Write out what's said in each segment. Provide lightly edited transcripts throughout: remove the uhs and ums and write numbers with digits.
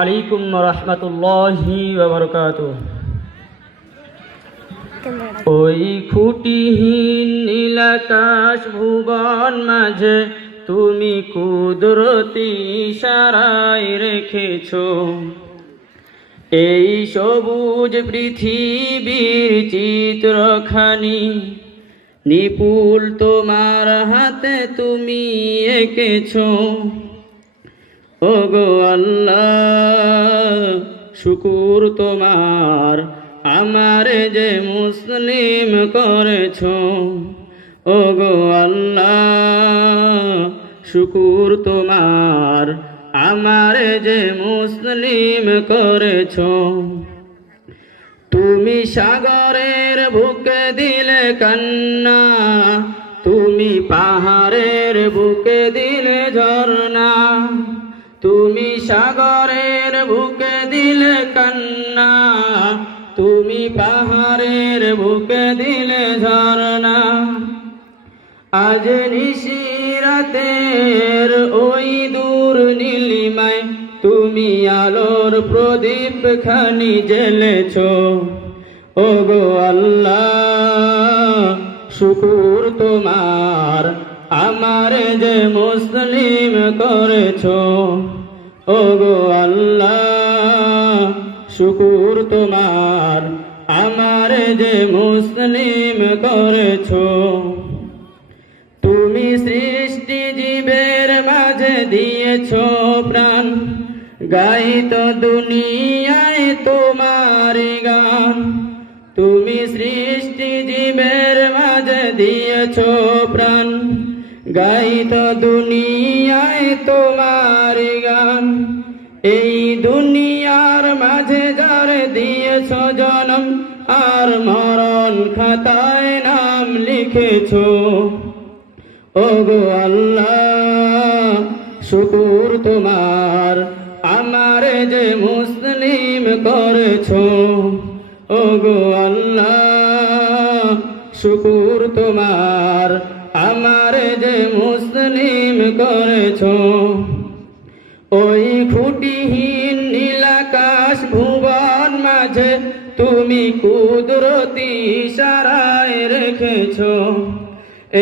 আলাইকুম রাহমাতুল্লাহি ওয়া বারাকাতুহু। ওই খুঁটিহীন নীলাকাশ ভুবন মাঝে তুমি কুদরতি ইশারায় রেখেছো এই সবুজ পৃথিবীর চিত্রখানি, নিপুল তোমার হাতে তুমি এঁকেছো। ওগো আল্লাহ, শুকুর তোমার আমারে যে মুসলিম করেছো। ওগো আল্লাহ, শুকুর তোমার আমারে যে মুসলিম করেছো। তুমি সাগরের বুকে দিলে কান্না, তুমি পাহাড়ের বুকে দিলে ঝর্ণা। তুমি সাগরের বুকে দিলে কান্না, তুমি পাহাড়ের বুকে দিলে ঝর্ণা। আজ নিশিরাতের ওই দূর নীলিমায় তুমি আলোর প্রদীপ খানি জ্বেলেছো। ওগো আল্লাহ, শুকুর তোমার আমার যে মুসলিম করেছো। ওগো আল্লাহ, শুকুর তোমার আমার যে মুসলিম করেছো। তুমি সৃষ্টি জীবের মাঝে দিয়েছো প্রাণ, গাইত দুনিয়ায় তোমার গান। তুমি সৃষ্টি জীবের মাঝে দিয়েছো প্রাণ, গাইত দুনিয়ায় তোমার গান। এই দুনিয়ার মাঝে যার দিয়েছ জন্ম, আর মরণ খাতায় নাম লিখেছো। ওগো আল্লাহ, শুকুর তোমার আমার যে মুসলিম করেছো। ওগো আল্লাহ, শুকুর তোমার আমার যে মুসলিম করেছো। ওই খুঁটিহীন নীলাকাশ ভুবন মাঝে তুমি কুদরতি ইশারায় রেখেছো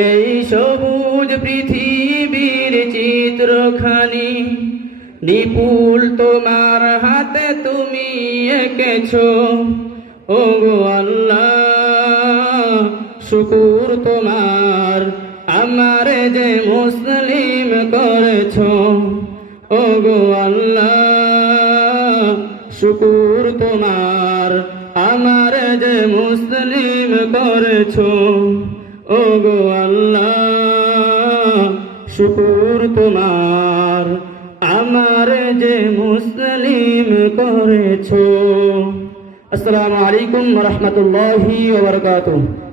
এই সবুজ পৃথিবীর চিত্রখানি, নিপুল তোমার হাতে তুমি এঁকেছো। ওগো আল্লাহ, শুকুর তোমার আমার যে মুসলিম করেছো। ওগো আল্লাহ, শুকুর তোমার আমার যে মুসলিম করেছো। ওগো আল্লাহ, শুকুর তোমার আমার যে মুসলিম করেছো। আসসালামু আলাইকুম ওয়া রাহমাতুল্লাহি ওয়া বারাকাতুহু।